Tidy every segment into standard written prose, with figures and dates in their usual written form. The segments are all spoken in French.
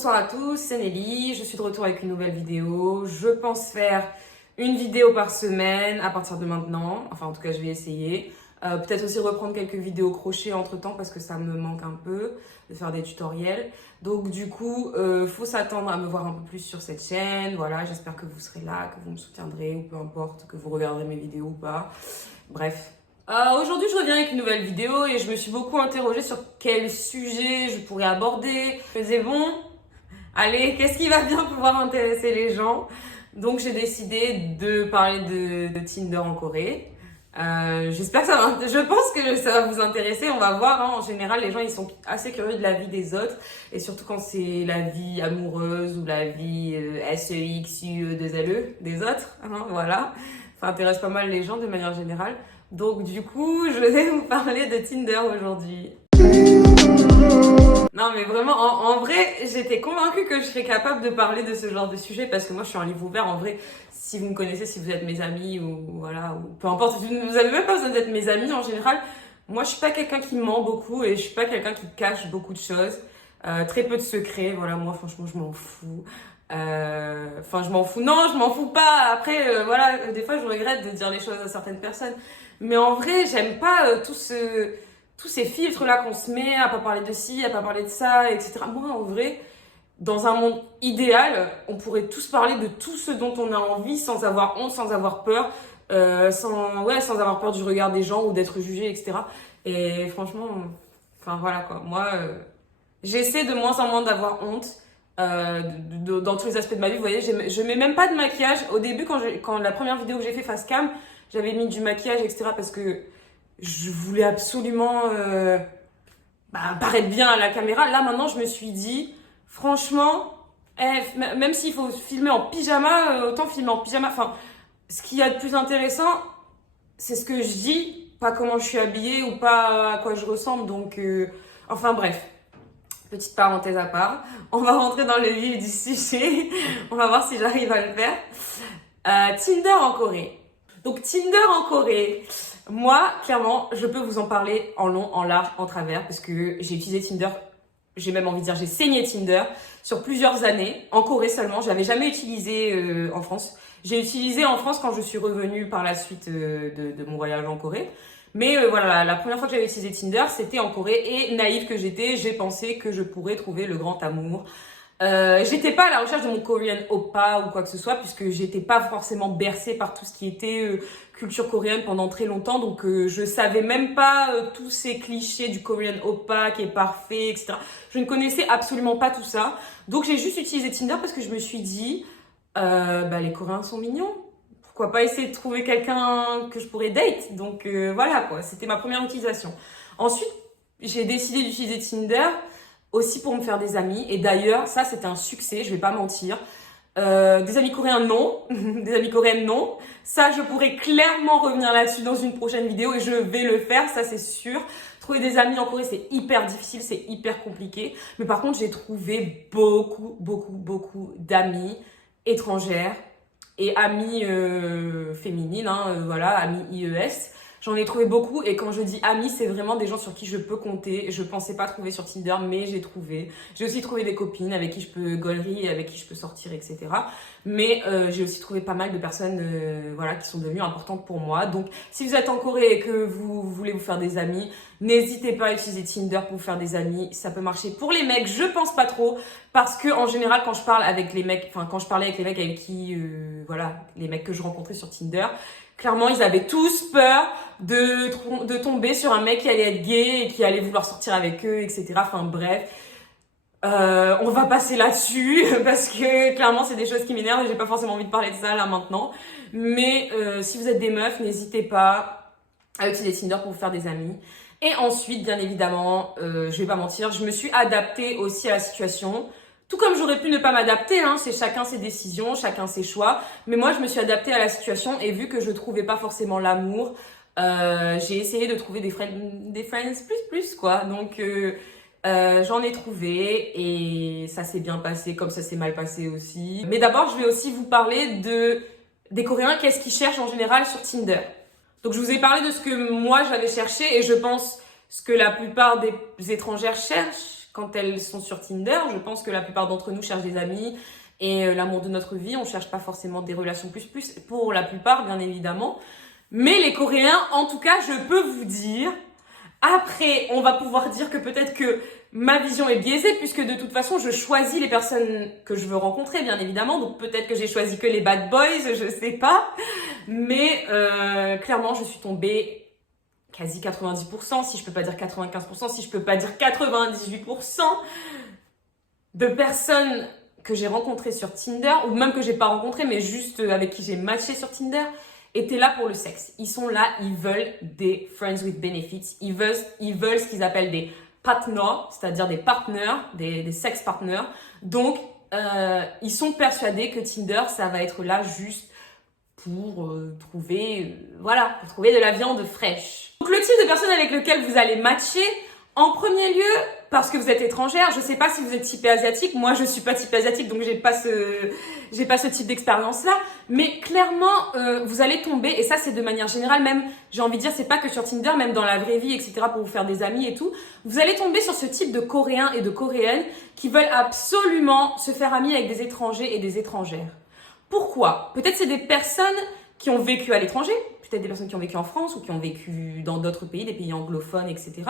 bonsoir à tous, c'est Nelly, je suis de retour avec une nouvelle vidéo. Je pense faire une vidéo par semaine à partir de maintenant, enfin en tout cas je vais essayer. Peut-être aussi reprendre quelques vidéos crochet entre temps parce que ça me manque un peu de faire des tutoriels. Donc du coup, faut s'attendre à me voir un peu plus sur cette chaîne. Voilà, j'espère que vous serez là, que vous me soutiendrez ou peu importe, que vous regarderez mes vidéos ou pas. Bref. Aujourd'hui, je reviens avec une nouvelle vidéo et je me suis beaucoup interrogée sur quel sujet je pourrais aborder. Je me disais, bon, allez, qu'est-ce qui va bien pouvoir intéresser les gens? Donc, j'ai décidé de parler de Tinder en Corée. J'espère que ça va, je pense que ça va vous intéresser. On va voir, hein. En général, les gens, ils sont assez curieux de la vie des autres. Et surtout quand c'est la vie amoureuse ou la vie SEXUE2LE des autres. Hein, voilà. Ça intéresse pas mal les gens de manière générale. Donc du coup, je vais vous parler de Tinder aujourd'hui. Non mais vraiment, en vrai, j'étais convaincue que je serais capable de parler de ce genre de sujet parce que moi je suis un livre ouvert. En vrai, si vous me connaissez, si vous êtes mes amis ou voilà, ou peu importe, vous avez même pas besoin d'être mes amis en général. Moi je suis pas quelqu'un qui ment beaucoup et je suis pas quelqu'un qui cache beaucoup de choses. Très peu de secrets, voilà, moi franchement je m'en fous. Enfin je m'en fous, non je m'en fous pas. Après voilà, des fois je regrette de dire les choses à certaines personnes. Mais en vrai, j'aime pas tous ces filtres-là qu'on se met à pas parler de ci, à pas parler de ça, etc. Moi, en vrai, dans un monde idéal, on pourrait tous parler de tout ce dont on a envie sans avoir honte, sans avoir peur, sans avoir peur du regard des gens ou d'être jugé, etc. Et franchement, enfin voilà quoi. Moi, j'essaie de moins en moins d'avoir honte. Dans tous les aspects de ma vie, vous voyez, je mets même pas de maquillage. Au début, quand la première vidéo que j'ai fait face cam, j'avais mis du maquillage, etc. parce que je voulais absolument paraître bien à la caméra. Là, maintenant, je me suis dit, franchement, même s'il faut filmer en pyjama, autant filmer en pyjama. Enfin, ce qu'il y a de plus intéressant, c'est ce que je dis, pas comment je suis habillée ou pas à quoi je ressemble. Donc, enfin bref. Petite parenthèse à part. On va rentrer dans le vif du sujet. On va voir si j'arrive à le faire. Tinder en Corée. Donc Tinder en Corée, moi clairement je peux vous en parler en long, en large, en travers parce que j'ai utilisé Tinder, j'ai même envie de dire j'ai saigné Tinder sur plusieurs années, en Corée seulement, je l'avais jamais utilisé en France. J'ai utilisé en France quand je suis revenue par la suite de mon voyage en Corée. Mais voilà, la première fois que j'avais utilisé Tinder, c'était en Corée et naïve que j'étais, j'ai pensé que je pourrais trouver le grand amour. J'étais pas à la recherche de mon Korean oppa ou quoi que ce soit puisque j'étais pas forcément bercée par tout ce qui était culture coréenne pendant très longtemps, donc je savais même pas tous ces clichés du Korean oppa qui est parfait, etc. Je ne connaissais absolument pas tout ça, donc j'ai juste utilisé Tinder parce que je me suis dit les Coréens sont mignons, pourquoi pas essayer de trouver quelqu'un que je pourrais date. Donc voilà quoi, c'était ma première utilisation. Ensuite j'ai décidé d'utiliser Tinder aussi pour me faire des amis. Et d'ailleurs, ça, c'était un succès, je vais pas mentir. Des amis coréens, non. Des amis coréennes, non. Ça, je pourrais clairement revenir là-dessus dans une prochaine vidéo et je vais le faire, ça, c'est sûr. Trouver des amis en Corée, c'est hyper difficile, c'est hyper compliqué. Mais par contre, j'ai trouvé beaucoup d'amis étrangères et amies féminines, voilà, amies IES. J'en ai trouvé beaucoup et quand je dis amis, c'est vraiment des gens sur qui je peux compter. Je pensais pas trouver sur Tinder, mais j'ai trouvé. J'ai aussi trouvé des copines avec qui je peux gaulerie, avec qui je peux sortir, etc. Mais j'ai aussi trouvé pas mal de personnes voilà, qui sont devenues importantes pour moi. Donc si vous êtes en Corée et que vous voulez vous faire des amis, n'hésitez pas à utiliser Tinder pour vous faire des amis. Ça peut marcher pour les mecs, je pense pas trop. Parce que en général, quand je parle avec les mecs, enfin quand je parlais avec les mecs avec qui, voilà, les mecs que je rencontrais sur Tinder, clairement, ils avaient tous peur de tomber sur un mec qui allait être gay et qui allait vouloir sortir avec eux, etc. Enfin bref, on va passer là-dessus parce que clairement, c'est des choses qui m'énervent et j'ai pas forcément envie de parler de ça là maintenant. Mais si vous êtes des meufs, n'hésitez pas à utiliser Tinder pour vous faire des amis. Et ensuite, bien évidemment, je vais pas mentir, je me suis adaptée aussi à la situation. Tout comme j'aurais pu ne pas m'adapter, c'est chacun ses décisions, chacun ses choix. Mais moi, je me suis adaptée à la situation et vu que je trouvais pas forcément l'amour, j'ai essayé de trouver des friends plus quoi. Donc j'en ai trouvé et ça s'est bien passé comme ça s'est mal passé aussi. Mais d'abord, je vais aussi vous parler des Coréens, qu'est-ce qu'ils cherchent en général sur Tinder. Donc je vous ai parlé de ce que moi j'avais cherché et je pense ce que la plupart des étrangères cherchent. quand elles sont sur Tinder. Je pense que la plupart d'entre nous cherchent des amis et l'amour de notre vie. On cherche pas forcément des relations plus pour la plupart, bien évidemment. Mais les Coréens, en tout cas, je peux vous dire, après, on va pouvoir dire que peut-être que ma vision est biaisée puisque de toute façon, je choisis les personnes que je veux rencontrer, bien évidemment. Donc peut-être que j'ai choisi que les bad boys, je sais pas. Mais clairement, je suis tombée quasi 90%, si je peux pas dire 95%, si je peux pas dire 98% de personnes que j'ai rencontrées sur Tinder, ou même que j'ai pas rencontrées, mais juste avec qui j'ai matché sur Tinder, étaient là pour le sexe. Ils sont là, ils veulent des friends with benefits, ils veulent ce qu'ils appellent des partners, c'est-à-dire des partenaires, des sex partners. Donc, ils sont persuadés que Tinder, ça va être là juste pour trouver de la viande fraîche. Donc, le type de personne avec lequel vous allez matcher, en premier lieu, parce que vous êtes étrangère, je sais pas si vous êtes typée asiatique, moi je suis pas typée asiatique, donc j'ai pas ce type d'expérience-là, mais clairement, vous allez tomber, et ça c'est de manière générale, même, j'ai envie de dire, c'est pas que sur Tinder, même dans la vraie vie, etc., pour vous faire des amis et tout, vous allez tomber sur ce type de Coréens et de Coréennes qui veulent absolument se faire amis avec des étrangers et des étrangères. Pourquoi? Peut-être c'est des personnes qui ont vécu à l'étranger, peut-être des personnes qui ont vécu en France ou qui ont vécu dans d'autres pays, des pays anglophones, etc.,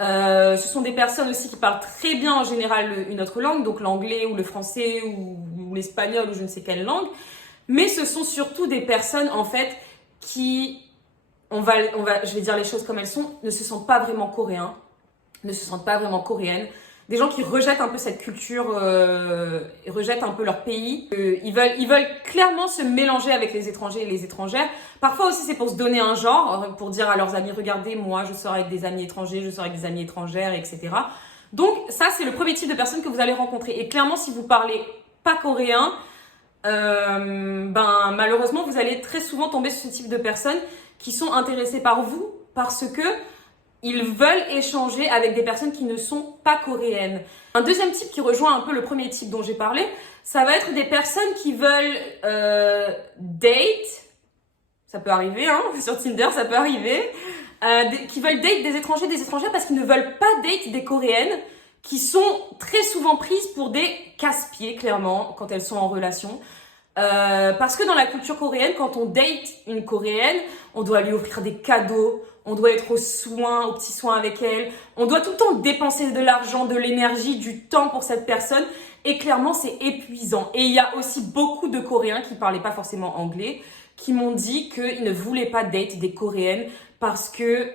ce sont des personnes aussi qui parlent très bien en général une autre langue, donc l'anglais ou le français ou l'espagnol ou je ne sais quelle langue. Mais ce sont surtout des personnes en fait qui, je vais dire les choses comme elles sont, ne se sentent pas vraiment coréens, ne se sentent pas vraiment coréennes. Des gens qui rejettent un peu cette culture, rejettent un peu leur pays. Ils veulent clairement se mélanger avec les étrangers et les étrangères. Parfois aussi, c'est pour se donner un genre, pour dire à leurs amis, regardez, moi, je sors avec des amis étrangers, je sors avec des amis étrangères, etc. Donc, ça, c'est le premier type de personne que vous allez rencontrer. Et clairement, si vous parlez pas coréen, malheureusement, vous allez très souvent tomber sur ce type de personnes qui sont intéressées par vous parce que ils veulent échanger avec des personnes qui ne sont pas coréennes. Un deuxième type qui rejoint un peu le premier type dont j'ai parlé, ça va être des personnes qui veulent date, ça peut arriver, hein, sur Tinder, ça peut arriver, qui veulent date des étrangers, des étrangères parce qu'ils ne veulent pas date des coréennes qui sont très souvent prises pour des casse-pieds, clairement, quand elles sont en relation. Parce que dans la culture coréenne, quand on date une coréenne, on doit lui offrir des cadeaux, on doit être aux petits soins avec elle, on doit tout le temps dépenser de l'argent, de l'énergie, du temps pour cette personne, et clairement c'est épuisant. Et il y a aussi beaucoup de Coréens qui parlaient pas forcément anglais, qui m'ont dit qu'ils ne voulaient pas date des Coréennes parce que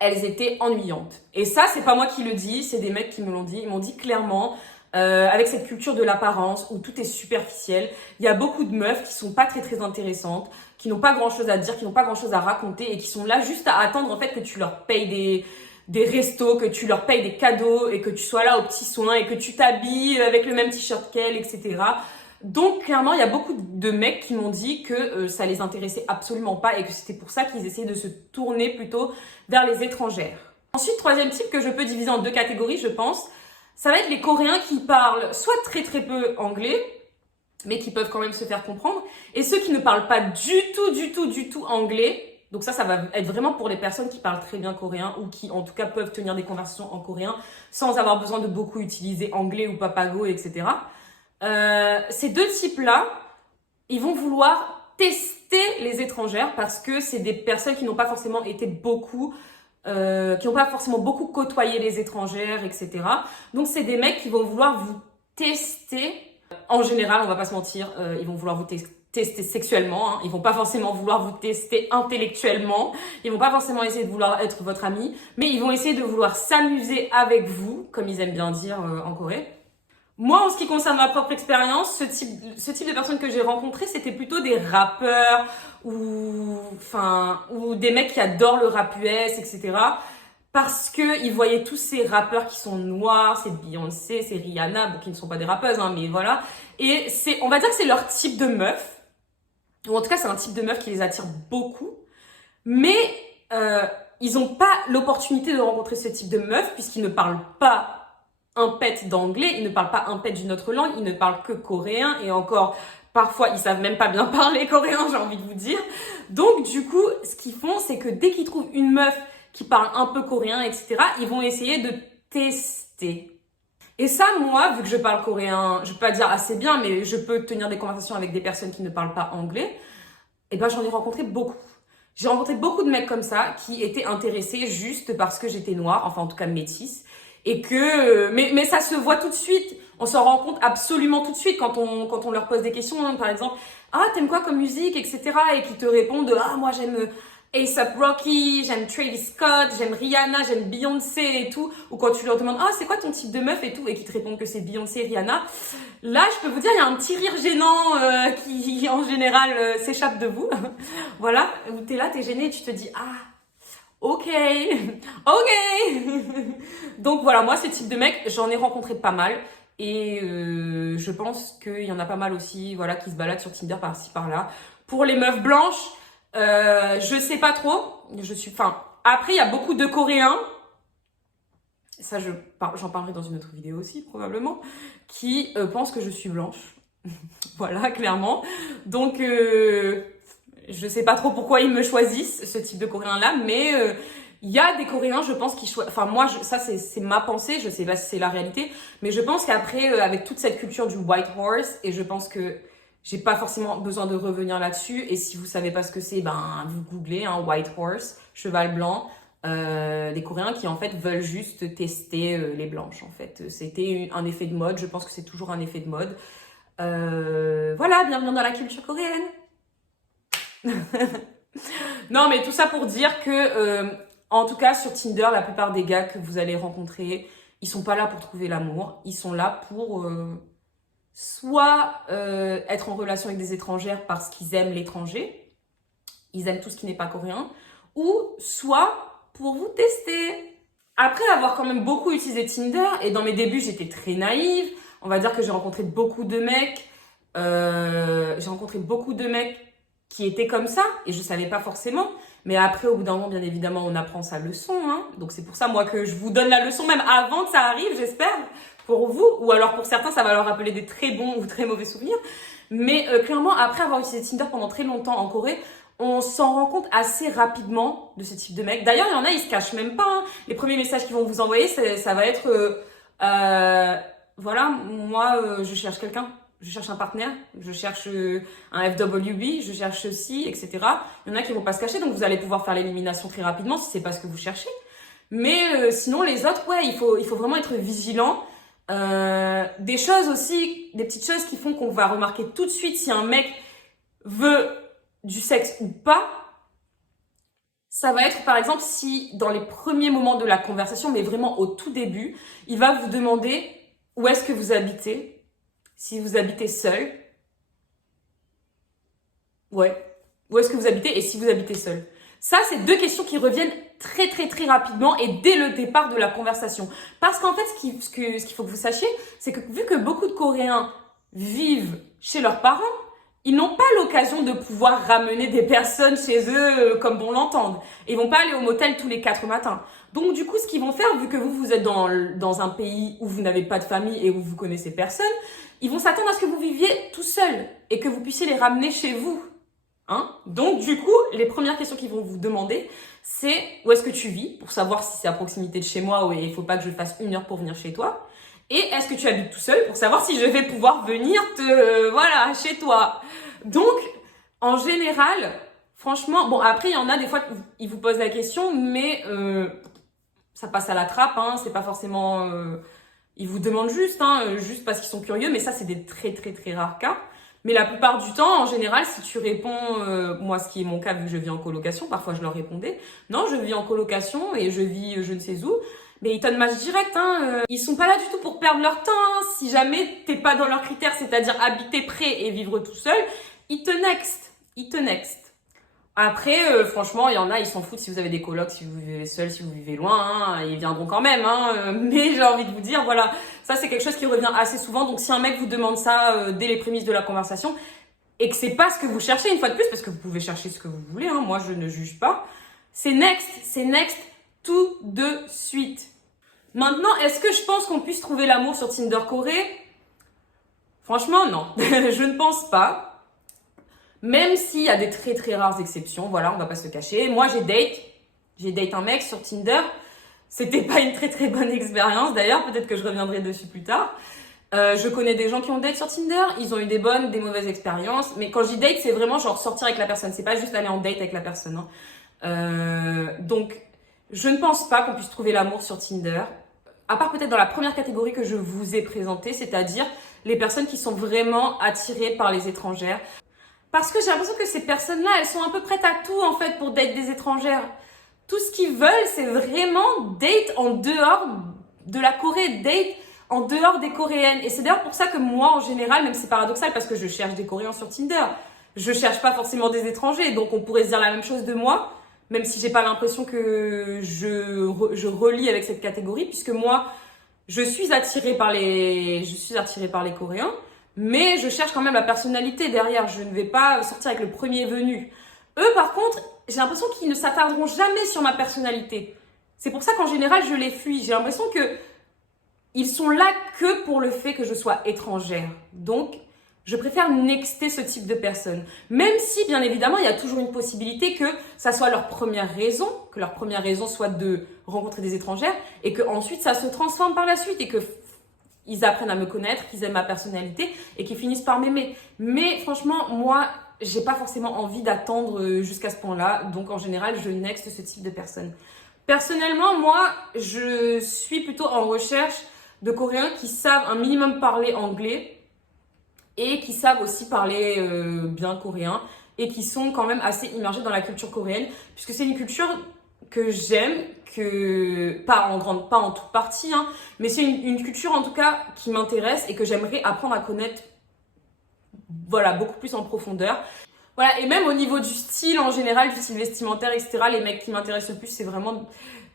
elles étaient ennuyantes. Et ça, c'est pas moi qui le dis, c'est des mecs qui me l'ont dit. Ils m'ont dit clairement, avec cette culture de l'apparence où tout est superficiel, il y a beaucoup de meufs qui sont pas très très intéressantes, qui n'ont pas grand chose à dire, qui n'ont pas grand chose à raconter et qui sont là juste à attendre en fait que tu leur payes des restos, que tu leur payes des cadeaux et que tu sois là aux petits soins et que tu t'habilles avec le même t-shirt qu'elles, etc. Donc clairement, il y a beaucoup de mecs qui m'ont dit que ça les intéressait absolument pas et que c'était pour ça qu'ils essayaient de se tourner plutôt vers les étrangères. Ensuite, troisième type que je peux diviser en deux catégories, je pense, ça va être les Coréens qui parlent soit très très peu anglais, mais qui peuvent quand même se faire comprendre, et ceux qui ne parlent pas du tout anglais. Donc ça va être vraiment pour les personnes qui parlent très bien coréen ou qui en tout cas peuvent tenir des conversations en coréen sans avoir besoin de beaucoup utiliser anglais ou papago, etc. Ces deux types-là, ils vont vouloir tester les étrangères parce que c'est des personnes qui n'ont pas forcément été beaucoup, qui n'ont pas forcément beaucoup côtoyé les étrangères, etc. Donc c'est des mecs qui vont vouloir vous tester. En général, on va pas se mentir, ils vont vouloir vous tester sexuellement, hein. Ils vont pas forcément vouloir vous tester intellectuellement, ils vont pas forcément essayer de vouloir être votre ami, mais ils vont essayer de vouloir s'amuser avec vous, comme ils aiment bien dire en Corée. Moi, en ce qui concerne ma propre expérience, ce type de personnes que j'ai rencontrées, c'était plutôt des rappeurs ou des mecs qui adorent le rap US, etc. Parce que ils voyaient tous ces rappeurs qui sont noirs, c'est Beyoncé, c'est Rihanna, bon, qui ne sont pas des rappeuses, hein, mais voilà. Et on va dire que c'est leur type de meuf, ou en tout cas c'est un type de meuf qui les attire beaucoup, mais ils n'ont pas l'opportunité de rencontrer ce type de meuf puisqu'ils ne parlent pas un pet d'anglais, ils ne parlent pas un pet d'une autre langue, ils ne parlent que coréen, et encore parfois ils savent même pas bien parler coréen, j'ai envie de vous dire. Donc du coup, ce qu'ils font, c'est que dès qu'ils trouvent une meuf qui parle un peu coréen, etc., ils vont essayer de tester. Et ça, moi, vu que je parle coréen, je peux pas dire assez bien, mais je peux tenir des conversations avec des personnes qui ne parlent pas anglais, et ben j'en ai rencontré beaucoup. J'ai rencontré beaucoup de mecs comme ça qui étaient intéressés juste parce que j'étais noire, enfin en tout cas métisse, et que mais ça se voit tout de suite. On s'en rend compte absolument tout de suite quand on leur pose des questions, hein, par exemple, ah t'aimes quoi comme musique, etc. et qu'ils te répondent ah moi j'aime A$AP Rocky, j'aime Travis Scott, j'aime Rihanna, j'aime Beyoncé et tout. Ou quand tu leur demandes ah c'est quoi ton type de meuf et tout et qu'ils te répondent que c'est Beyoncé, Rihanna. Là je peux vous dire il y a un petit rire gênant qui en général s'échappe de vous. Voilà, où t'es là, t'es gêné et tu te dis ah ok, ok. Donc voilà, moi ce type de mec j'en ai rencontré pas mal. Et je pense qu'il y en a pas mal aussi, voilà, qui se baladent sur Tinder par-ci par-là. Pour les meufs blanches, je sais pas trop. Après il y a beaucoup de Coréens. Ça, j'en parlerai dans une autre vidéo aussi probablement, qui pensent que je suis blanche. Voilà, clairement. Donc je sais pas trop pourquoi ils me choisissent ce type de Coréens-là, mais il y a des Coréens, je pense, qui choisissent. Enfin, moi, ça, c'est ma pensée, je sais pas si c'est la réalité, mais je pense qu'après, avec toute cette culture du white horse, et je pense que j'ai pas forcément besoin de revenir là-dessus, et si vous savez pas ce que c'est, ben, vous googlez, hein, white horse, cheval blanc, des Coréens qui, en fait, veulent juste tester les blanches, en fait. C'était un effet de mode, je pense que c'est toujours un effet de mode. Voilà, bienvenue dans la culture coréenne. Non, mais tout ça pour dire que, en tout cas, sur Tinder, la plupart des gars que vous allez rencontrer, ils sont pas là pour trouver l'amour. Ils sont là pour soit être en relation avec des étrangères parce qu'ils aiment l'étranger, ils aiment tout ce qui n'est pas coréen, ou soit pour vous tester. Après avoir quand même beaucoup utilisé Tinder, et dans mes débuts, j'étais très naïve, on va dire que j'ai rencontré beaucoup de mecs, qui étaient comme ça, et je savais pas forcément. Mais après, au bout d'un moment, bien évidemment, on apprend sa leçon, hein. Donc c'est pour ça, moi, que je vous donne la leçon, même avant que ça arrive, j'espère, pour vous. Ou alors pour certains, ça va leur rappeler des très bons ou très mauvais souvenirs. Mais clairement, après avoir utilisé Tinder pendant très longtemps en Corée, on s'en rend compte assez rapidement de ce type de mec. D'ailleurs, il y en a, ils se cachent même pas, hein. Les premiers messages qu'ils vont vous envoyer, ça va être voilà, moi, je cherche quelqu'un. Je cherche un partenaire, je cherche un FWB, je cherche ceci, etc. Il y en a qui vont pas se cacher, donc vous allez pouvoir faire l'élimination très rapidement si c'est pas ce que vous cherchez. Mais sinon, les autres, ouais, il faut vraiment être vigilant. Des choses aussi, des petites choses qui font qu'on va remarquer tout de suite si un mec veut du sexe ou pas. Ça va être, par exemple, si dans les premiers moments de la conversation, mais vraiment au tout début, il va vous demander où est-ce que vous habitez. Si vous habitez seul, ouais. Où est-ce que vous habitez et si vous habitez seul? Ça, c'est deux questions qui reviennent très très très rapidement et dès le départ de la conversation. Parce qu'en fait, ce qu'il faut que vous sachiez, c'est que vu que beaucoup de Coréens vivent chez leurs parents, ils n'ont pas l'occasion de pouvoir ramener des personnes chez eux comme bon l'entende. Ils vont pas aller au motel tous les 4 matins. Donc du coup, ce qu'ils vont faire, vu que vous êtes dans un pays où vous n'avez pas de famille et où vous connaissez personne, ils vont s'attendre à ce que vous viviez tout seul et que vous puissiez les ramener chez vous. Hein? Donc du coup, les premières questions qu'ils vont vous demander, c'est où est-ce que tu vis, pour savoir si c'est à proximité de chez moi ou il faut pas que je fasse 1 heure pour venir chez toi. Et est-ce que tu habites tout seul, pour savoir si je vais pouvoir venir voilà, chez toi. Donc, en général, franchement, bon après il y en a des fois ils vous posent la question, mais ça passe à la trappe, hein, c'est pas forcément... ils vous demandent juste, hein, juste parce qu'ils sont curieux, mais ça c'est des très très très rares cas. Mais la plupart du temps, en général, si tu réponds, moi ce qui est mon cas vu que je vis en colocation, parfois je leur répondais, non je vis en colocation et je vis je ne sais où, mais ils te match direct, hein, ils sont pas là du tout pour perdre leur temps, hein. Si jamais t'es pas dans leurs critères, c'est-à-dire habiter près et vivre tout seul, ils te next. Après, franchement, il y en a, ils s'en foutent si vous avez des colocs, si vous vivez seul, si vous vivez loin, hein, ils viendront quand même, hein, mais j'ai envie de vous dire, voilà, ça c'est quelque chose qui revient assez souvent, donc si un mec vous demande ça dès les prémices de la conversation, et que c'est pas ce que vous cherchez, une fois de plus, parce que vous pouvez chercher ce que vous voulez, hein, moi je ne juge pas, c'est next, tout de suite. Maintenant, est-ce que je pense qu'on puisse trouver l'amour sur Tinder Corée? Franchement, non, je ne pense pas. Même s'il y a des très très rares exceptions, voilà, on va pas se cacher. Moi, j'ai date un mec sur Tinder. C'était pas une très très bonne expérience d'ailleurs, peut-être que je reviendrai dessus plus tard. Je connais des gens qui ont date sur Tinder, ils ont eu des bonnes, des mauvaises expériences, mais quand je dis date, c'est vraiment genre sortir avec la personne, c'est pas juste aller en date avec la personne. Donc, je ne pense pas qu'on puisse trouver l'amour sur Tinder, à part peut-être dans la première catégorie que je vous ai présentée, c'est-à-dire les personnes qui sont vraiment attirées par les étrangères. Parce que j'ai l'impression que ces personnes-là, elles sont un peu prêtes à tout en fait pour date des étrangères. Tout ce qu'ils veulent, c'est vraiment date en dehors de la Corée, date en dehors des Coréennes. Et c'est d'ailleurs pour ça que moi, en général, même si c'est paradoxal, parce que je cherche des Coréens sur Tinder, je cherche pas forcément des étrangers, donc on pourrait se dire la même chose de moi, même si j'ai pas l'impression que je relie avec cette catégorie, puisque moi, je suis attirée par les Coréens, mais je cherche quand même la personnalité derrière. Je ne vais pas sortir avec le premier venu. Eux, par contre, j'ai l'impression qu'ils ne s'attarderont jamais sur ma personnalité. C'est pour ça qu'en général, je les fuis. J'ai l'impression que ils sont là que pour le fait que je sois étrangère. Donc, je préfère nexter ce type de personnes. Même si, bien évidemment, il y a toujours une possibilité que ça soit leur première raison, que leur première raison soit de rencontrer des étrangères, et que ensuite ça se transforme par la suite, et que ils apprennent à me connaître, qu'ils aiment ma personnalité, et qu'ils finissent par m'aimer. Mais franchement, moi, j'ai pas forcément envie d'attendre jusqu'à ce point-là. Donc, en général, je nexte ce type de personnes. Personnellement, moi, je suis plutôt en recherche de Coréens qui savent un minimum parler anglais et qui savent aussi parler bien coréen et qui sont quand même assez immergés dans la culture coréenne, puisque c'est une culture que j'aime, que pas en toute partie, hein, mais c'est une culture en tout cas qui m'intéresse et que j'aimerais apprendre à connaître, voilà, beaucoup plus en profondeur. Voilà, et même au niveau du style en général, du style vestimentaire, etc., les mecs qui m'intéressent le plus, c'est vraiment,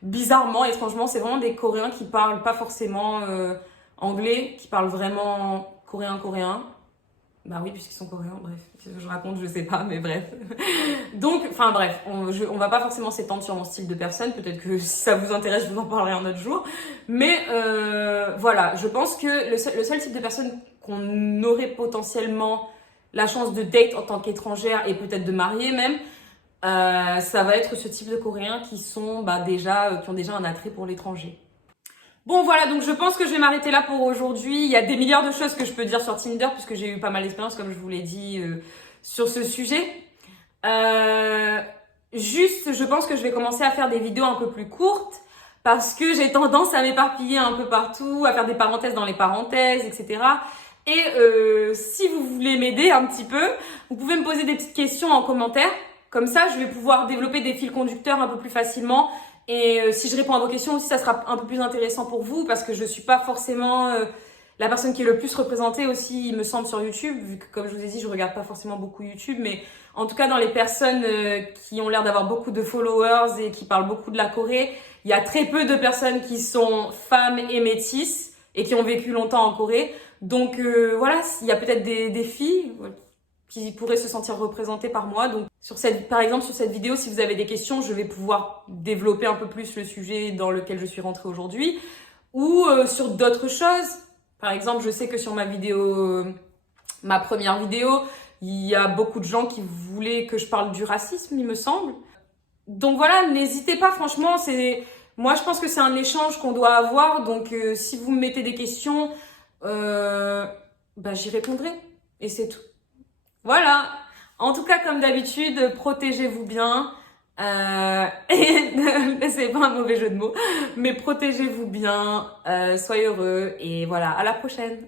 bizarrement, étrangement, c'est vraiment des Coréens qui parlent pas forcément anglais, qui parlent vraiment coréen. Bah oui, puisqu'ils sont coréens, bref, je raconte, je sais pas, mais bref. Donc, enfin bref, on va pas forcément s'étendre sur mon style de personne, peut-être que si ça vous intéresse, je vous en parlerai un autre jour. Mais voilà, je pense que le seul type de personne qu'on aurait potentiellement la chance de date en tant qu'étrangère et peut-être de marier même, ça va être ce type de Coréens qui sont qui ont déjà un attrait pour l'étranger. Bon voilà, donc je pense que je vais m'arrêter là pour aujourd'hui. Il y a des milliards de choses que je peux dire sur Tinder puisque j'ai eu pas mal d'expérience, comme je vous l'ai dit, sur ce sujet. Juste, je pense que je vais commencer à faire des vidéos un peu plus courtes parce que j'ai tendance à m'éparpiller un peu partout, à faire des parenthèses dans les parenthèses, etc. Et si vous voulez m'aider un petit peu, vous pouvez me poser des petites questions en commentaire. Comme ça, je vais pouvoir développer des fils conducteurs un peu plus facilement. Et si je réponds à vos questions aussi, ça sera un peu plus intéressant pour vous parce que je suis pas forcément la personne qui est le plus représentée aussi, il me semble, sur YouTube, vu que, comme je vous ai dit, je regarde pas forcément beaucoup YouTube, mais en tout cas, dans les personnes qui ont l'air d'avoir beaucoup de followers et qui parlent beaucoup de la Corée, il y a très peu de personnes qui sont femmes et métisses et qui ont vécu longtemps en Corée. Donc voilà, il y a peut-être des filles qui pourraient se sentir représentées par moi. Donc par exemple, sur cette vidéo, si vous avez des questions, je vais pouvoir développer un peu plus le sujet dans lequel je suis rentrée aujourd'hui. Ou sur d'autres choses. Par exemple, je sais que sur ma première vidéo, il y a beaucoup de gens qui voulaient que je parle du racisme, il me semble. Donc voilà, n'hésitez pas, franchement, moi je pense que c'est un échange qu'on doit avoir. Donc si vous me mettez des questions, j'y répondrai. Et c'est tout. Voilà. En tout cas, comme d'habitude, protégez-vous bien. C'est pas un mauvais jeu de mots, mais protégez-vous bien, soyez heureux et voilà, à la prochaine.